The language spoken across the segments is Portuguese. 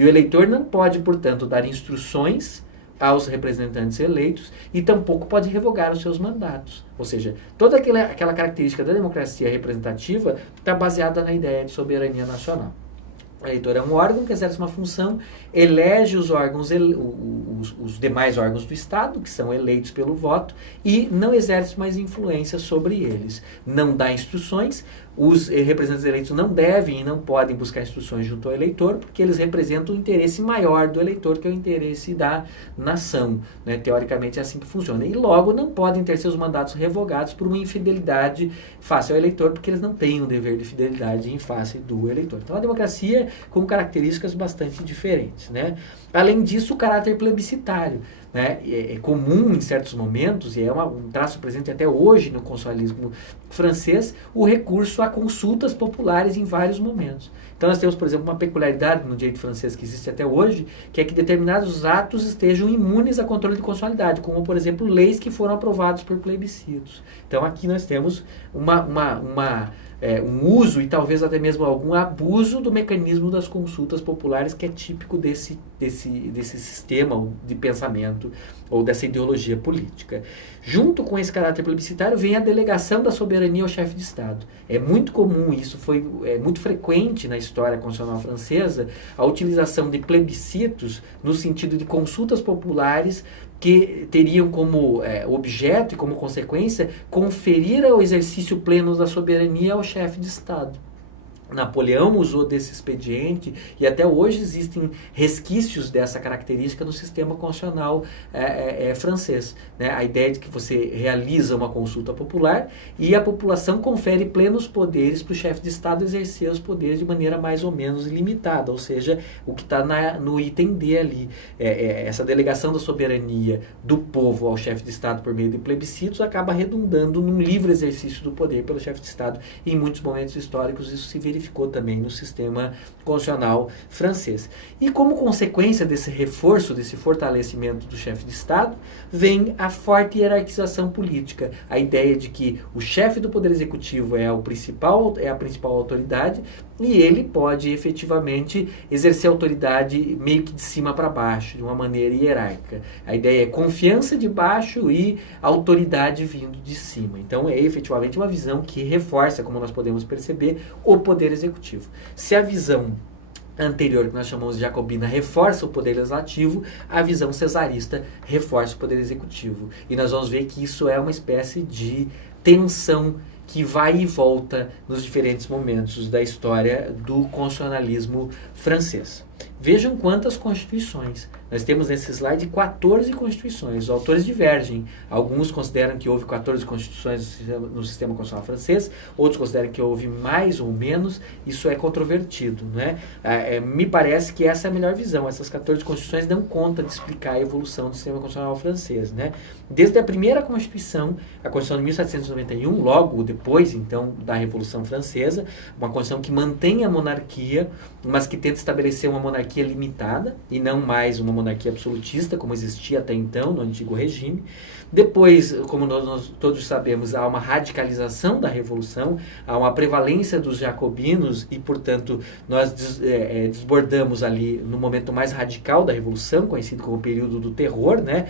E o eleitor não pode, portanto, dar instruções aos representantes eleitos e tampouco pode revogar os seus mandatos. Ou seja, toda aquela característica da democracia representativa está baseada na ideia de soberania nacional. O eleitor é um órgão que exerce uma função, elege os órgãos, os demais órgãos do Estado, que são eleitos pelo voto, e não exerce mais influência sobre eles. Não dá instruções, os representantes eleitos não devem e não podem buscar instruções junto ao eleitor, porque eles representam o interesse maior do eleitor, que é o interesse da nação. Né? Teoricamente é assim que funciona. E logo não podem ter seus mandatos revogados por uma infidelidade face ao eleitor, porque eles não têm um dever de fidelidade em face do eleitor. Então a democracia com características bastante diferentes. Né? Além disso, o caráter plebiscitário. Né? É comum em certos momentos, e é um traço presente até hoje no constitucionalismo francês, o recurso a consultas populares em vários momentos. Então nós temos, por exemplo, uma peculiaridade no direito francês que existe até hoje, que é que determinados atos estejam imunes a controle de constitucionalidade, como, por exemplo, leis que foram aprovadas por plebiscitos. Então aqui nós temos um uso e talvez até mesmo algum abuso do mecanismo das consultas populares, que é típico desse sistema de pensamento ou dessa ideologia política. Junto com esse caráter plebiscitário vem a delegação da soberania ao chefe de Estado. É muito comum, isso foi muito frequente na história constitucional francesa, a utilização de plebiscitos no sentido de consultas populares que teriam como objeto e como consequência conferir o exercício pleno da soberania ao chefe de Estado. Napoleão usou desse expediente e até hoje existem resquícios dessa característica no sistema constitucional francês. Né? A ideia de que você realiza uma consulta popular e a população confere plenos poderes para o chefe de Estado exercer os poderes de maneira mais ou menos ilimitada, ou seja, o que está no item D ali. Essa delegação da soberania do povo ao chefe de Estado por meio de plebiscitos acaba redundando num livre exercício do poder pelo chefe de Estado. E em muitos momentos históricos isso se verificou também no sistema constitucional francês. E como consequência desse reforço, desse fortalecimento do chefe de Estado, vem a forte hierarquização política. A ideia de que o chefe do Poder Executivo é a principal autoridade e ele pode efetivamente exercer autoridade meio que de cima para baixo, de uma maneira hierárquica. A ideia é confiança de baixo e autoridade vindo de cima. Então é efetivamente uma visão que reforça, como nós podemos perceber, o Poder Executivo. Se a visão anterior, que nós chamamos de jacobina, reforça o poder legislativo, a visão cesarista reforça o poder executivo. E nós vamos ver que isso é uma espécie de tensão que vai e volta nos diferentes momentos da história do constitucionalismo francês. Vejam quantas constituições. Nós temos nesse slide 14 constituições. Os autores divergem. Alguns consideram que houve 14 constituições no sistema constitucional francês, outros consideram que houve mais ou menos. Isso é controvertido. Né? Me parece que essa é a melhor visão. Essas 14 constituições dão conta de explicar a evolução do sistema constitucional francês. Né? Desde a primeira Constituição, a Constituição de 1791, logo depois, então, da Revolução Francesa, uma Constituição que mantém a monarquia, mas que tenta estabelecer uma monarquia limitada e não mais uma monarquia absolutista, como existia até então no antigo regime. Depois, como nós todos sabemos, há uma radicalização da Revolução, há uma prevalência dos jacobinos e, portanto, nós desbordamos ali no momento mais radical da Revolução, conhecido como o período do terror, né?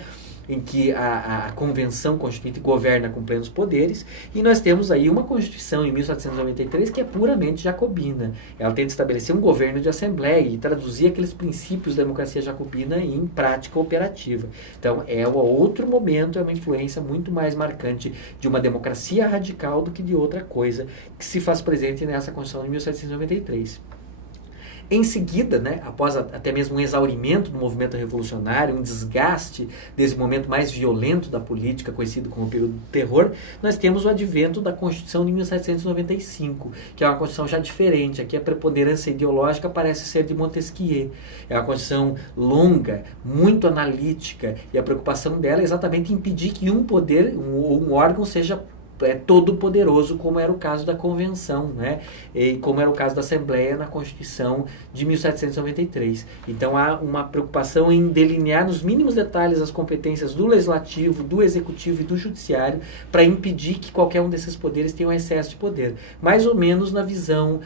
Em que a Convenção Constituinte governa com plenos poderes, e nós temos aí uma Constituição em 1793 que é puramente jacobina. Ela tenta estabelecer um governo de assembleia e traduzir aqueles princípios da democracia jacobina em prática operativa. Então é outro momento, é uma influência muito mais marcante de uma democracia radical do que de outra coisa que se faz presente nessa Constituição de 1793. Em seguida, né, após até mesmo um exaurimento do movimento revolucionário, um desgaste desse momento mais violento da política, conhecido como o período do terror, nós temos o advento da Constituição de 1795, que é uma Constituição já diferente. Aqui a preponderância ideológica parece ser de Montesquieu. É uma Constituição longa, muito analítica, e a preocupação dela é exatamente impedir que um poder, um órgão seja todo poderoso, como era o caso da Convenção, né? E como era o caso da Assembleia na Constituição de 1793. Então há uma preocupação em delinear nos mínimos detalhes as competências do Legislativo, do Executivo e do Judiciário para impedir que qualquer um desses poderes tenha um excesso de poder. Mais ou menos na visão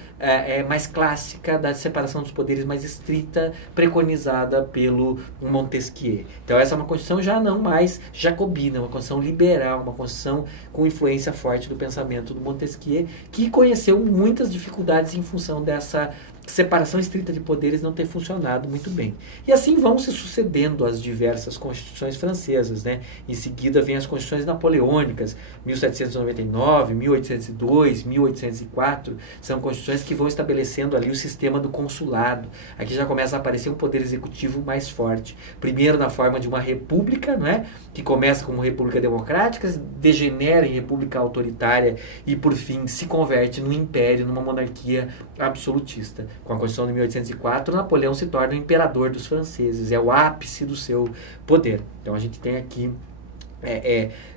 mais clássica da separação dos poderes mais estrita, preconizada pelo Montesquieu. Então essa é uma Constituição já não mais jacobina, uma Constituição liberal, uma Constituição com influência forte do pensamento do Montesquieu, que conheceu muitas dificuldades em função dessa separação estrita de poderes não ter funcionado muito bem. E assim vão se sucedendo as diversas constituições francesas, né? Em seguida vem as constituições napoleônicas, 1799, 1802, 1804, são constituições que vão estabelecendo ali o sistema do consulado. Aqui já começa a aparecer um poder executivo mais forte. Primeiro na forma de uma república, não é? Que começa como república democrática, degenera em república autoritária e por fim se converte num império, numa monarquia absolutista. Com a Constituição de 1804, Napoleão se torna o imperador dos franceses, é o ápice do seu poder. Então a gente tem aqui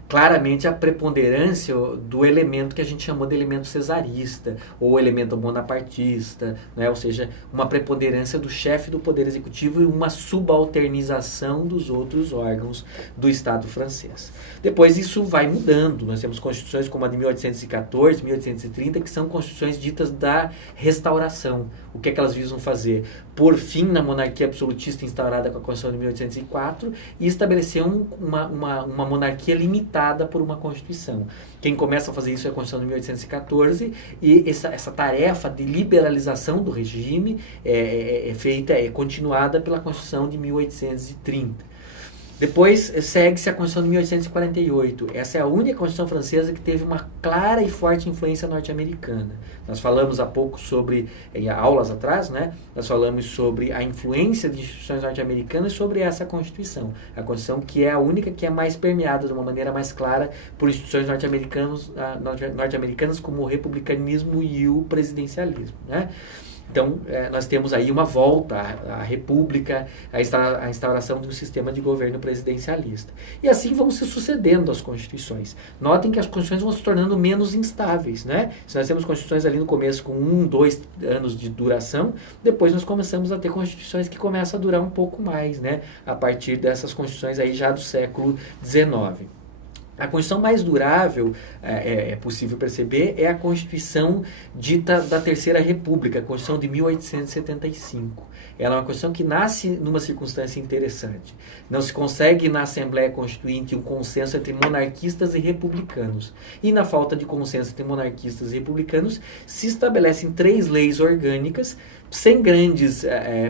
claramente a preponderância do elemento que a gente chamou de elemento cesarista, ou elemento bonapartista, né? Ou seja, uma preponderância do chefe do poder executivo e uma subalternização dos outros órgãos do Estado francês. Depois isso vai mudando, nós temos constituições como a de 1814, 1830, que são constituições ditas da restauração. O que é que elas visam fazer? Pôr fim na monarquia absolutista instaurada com a Constituição de 1804 e estabelecer uma monarquia limitada por uma Constituição. Quem começa a fazer isso é a Constituição de 1814 e essa tarefa de liberalização do regime é continuada pela Constituição de 1830. Depois segue-se a Constituição de 1848. Essa é a única Constituição francesa que teve uma clara e forte influência norte-americana. Nós falamos há pouco sobre, aulas atrás, né? Nós falamos sobre a influência de instituições norte-americanas sobre essa Constituição. A Constituição que é a única que é mais permeada de uma maneira mais clara por instituições norte-americanas como o republicanismo e o presidencialismo, né? Então, nós temos aí uma volta à república, a instauração de um sistema de governo presidencialista. E assim vão se sucedendo as constituições. Notem que as constituições vão se tornando menos instáveis, né? Se nós temos constituições ali no começo com 1, 2 anos de duração, depois nós começamos a ter constituições que começam a durar um pouco mais, né? A partir dessas constituições aí já do século XIX. A Constituição mais durável, é possível perceber, é a Constituição dita da Terceira República, a Constituição de 1875. Ela é uma Constituição que nasce numa circunstância interessante. Não se consegue na Assembleia Constituinte um consenso entre monarquistas e republicanos. E na falta de consenso entre monarquistas e republicanos, se estabelecem 3 leis orgânicas sem grandes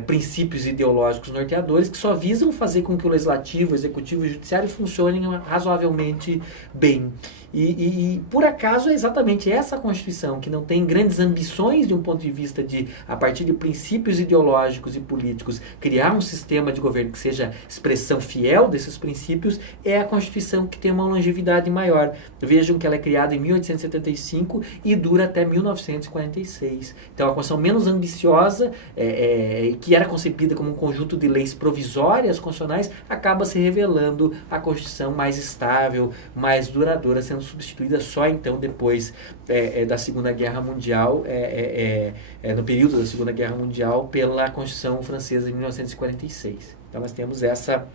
princípios ideológicos norteadores, que só visam fazer com que o Legislativo, o Executivo e o Judiciário funcionem razoavelmente bem. E por acaso é exatamente essa Constituição, que não tem grandes ambições de um ponto de vista de, a partir de princípios ideológicos e políticos, criar um sistema de governo que seja expressão fiel desses princípios, é a Constituição que tem uma longevidade maior. Vejam que ela é criada em 1875 e dura até 1946. Então, a Constituição menos ambiciosa, que era concebida como um conjunto de leis provisórias constitucionais, acaba se revelando a Constituição mais estável, mais duradoura, sendo substituída só então depois da Segunda Guerra Mundial, no período da Segunda Guerra Mundial, pela Constituição Francesa de 1946. Então nós temos essa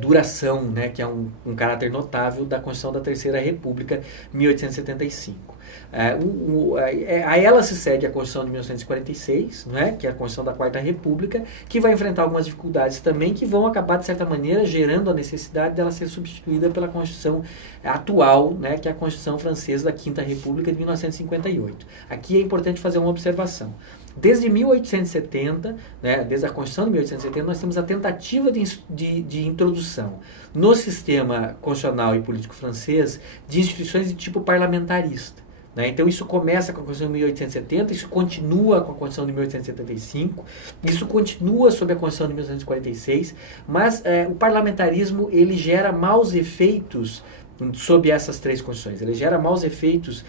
duração, né, que é um caráter notável da Constituição da Terceira República, 1875. A ela se segue a Constituição de 1946, né, que é a Constituição da Quarta República, que vai enfrentar algumas dificuldades também, que vão acabar, de certa maneira, gerando a necessidade dela ser substituída pela Constituição atual, né, que é a Constituição Francesa da Quinta República de 1958. Aqui é importante fazer uma observação. Desde 1870, né, desde a Constituição de 1870, nós temos a tentativa de introdução no sistema constitucional e político francês de instituições de tipo parlamentarista. Né? Então isso começa com a Constituição de 1870, isso continua com a Constituição de 1875, isso continua sob a Constituição de 1946, mas o parlamentarismo ele gera maus efeitos sob essas três condições. Ele gera maus efeitos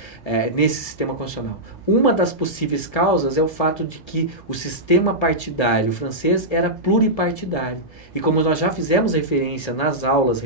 nesse sistema constitucional. Uma das possíveis causas é o fato de que o sistema partidário francês era pluripartidário. E como nós já fizemos referência nas aulas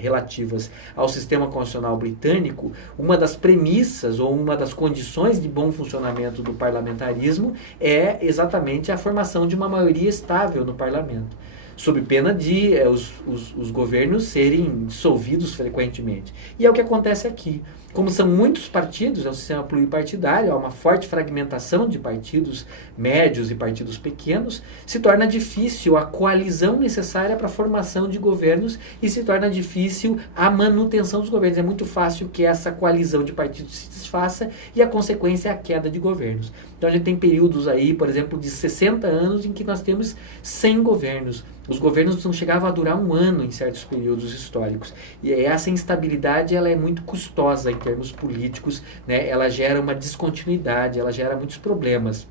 relativas ao sistema constitucional britânico, uma das premissas ou uma das condições de bom funcionamento do parlamentarismo é exatamente a formação de uma maioria estável no parlamento, sob pena de os governos serem dissolvidos frequentemente. E é o que acontece aqui. Como são muitos partidos, é um sistema pluripartidário, há uma forte fragmentação de partidos médios e partidos pequenos, se torna difícil a coalizão necessária para a formação de governos e se torna difícil a manutenção dos governos. É muito fácil que essa coalizão de partidos se desfaça e a consequência é a queda de governos. Então a gente tem períodos aí, por exemplo, de 60 anos em que nós temos 100 governos. Os governos não chegavam a durar um ano em certos períodos históricos. E essa instabilidade ela é muito custosa em termos políticos, né? Ela gera uma descontinuidade, ela gera muitos problemas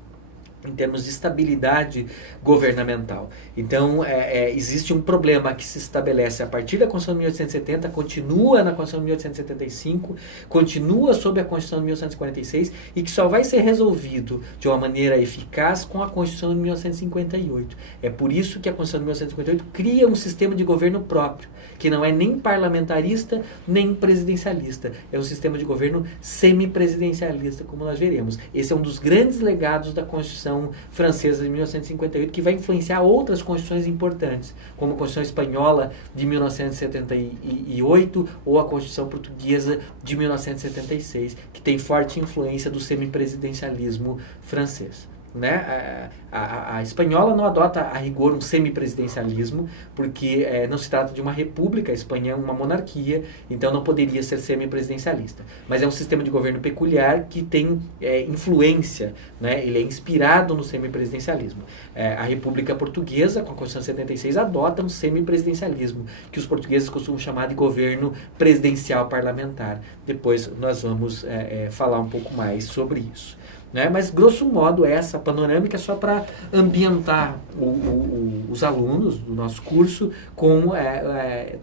em termos de estabilidade governamental. Então, existe um problema que se estabelece a partir da Constituição de 1870, continua na Constituição de 1875, continua sob a Constituição de 1946 e que só vai ser resolvido de uma maneira eficaz com a Constituição de 1958. É por isso que a Constituição de 1958 cria um sistema de governo próprio, que não é nem parlamentarista, nem presidencialista. É um sistema de governo semipresidencialista, como nós veremos. Esse é um dos grandes legados da Constituição francesa de 1958, que vai influenciar outras constituições importantes, como a Constituição Espanhola de 1978 ou a Constituição Portuguesa de 1976, que tem forte influência do semipresidencialismo francês. Né? A espanhola não adota a rigor um semipresidencialismo, porque não se trata de uma república, a Espanha é uma monarquia, então não poderia ser semipresidencialista. Mas é um sistema de governo peculiar que tem influência, né? Ele é inspirado no semipresidencialismo. A República Portuguesa, com a Constituição de 76, adota um semipresidencialismo, que os portugueses costumam chamar de governo presidencial parlamentar. Depois nós vamos falar um pouco mais sobre isso. Né? Mas, grosso modo, essa panorâmica é só para ambientar os alunos do nosso curso com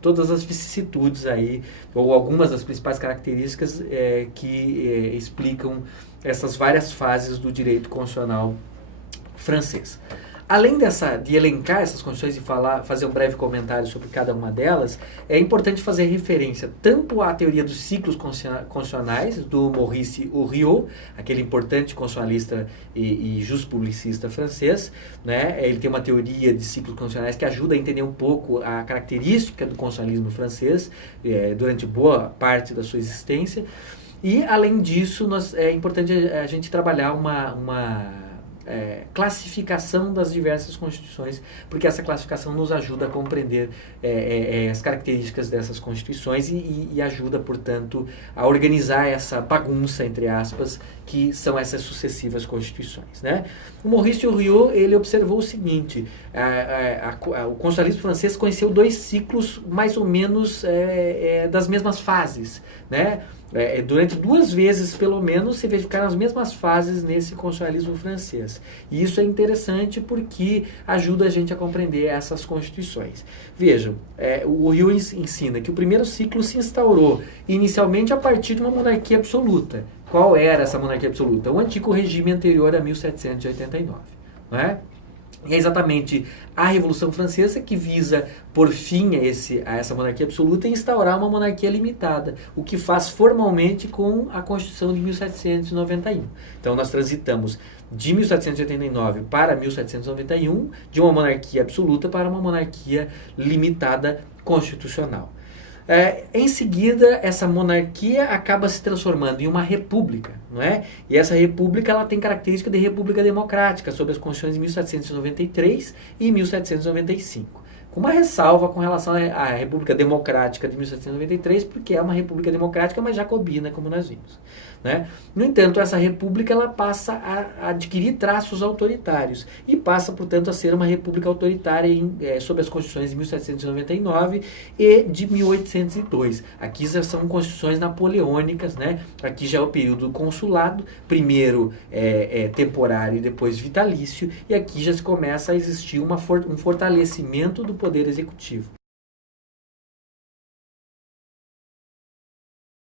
todas as vicissitudes aí, ou algumas das principais características que explicam essas várias fases do direito constitucional francês. Além de elencar essas condições e fazer um breve comentário sobre cada uma delas, é importante fazer referência tanto à teoria dos ciclos constitucionais do Maurice Horiot, aquele importante constitucionalista e juspublicista francês, né? Ele tem uma teoria de ciclos constitucionais que ajuda a entender um pouco a característica do constitucionalismo francês durante boa parte da sua existência. E, além disso, é importante a gente trabalhar uma classificação das diversas constituições, porque essa classificação nos ajuda a compreender as características dessas constituições e ajuda, portanto, a organizar essa bagunça, entre aspas, que são essas sucessivas constituições. Né? O Maurice Horiot, ele observou o seguinte: o constitucionalismo francês conheceu dois ciclos mais ou menos das mesmas fases, né? Durante 2 vezes, pelo menos, se verificaram as mesmas fases nesse constitucionalismo francês. E isso é interessante porque ajuda a gente a compreender essas constituições. Vejam, o Horiot ensina que o primeiro ciclo se instaurou inicialmente a partir de uma monarquia absoluta. Qual era essa monarquia absoluta? O antigo regime anterior a 1789. Não é? E é exatamente a Revolução Francesa que visa por fim a essa monarquia absoluta e instaurar uma monarquia limitada, o que faz formalmente com a Constituição de 1791. Então nós transitamos de 1789 para 1791, de uma monarquia absoluta para uma monarquia limitada constitucional. Em seguida, essa monarquia acaba se transformando em uma república, não é? E essa república ela tem característica de república democrática, sob as constituições de 1793 e 1795. Com uma ressalva com relação à República Democrática de 1793, porque é uma república democrática, mas jacobina, como nós vimos. Né? No entanto, essa república ela passa a adquirir traços autoritários e passa, portanto, a ser uma república autoritária sob as constituições de 1799 e de 1802. Aqui já são constituições napoleônicas, né? Aqui já é o período do consulado, primeiro temporário e depois vitalício, e aqui já se começa a existir um fortalecimento do poder executivo.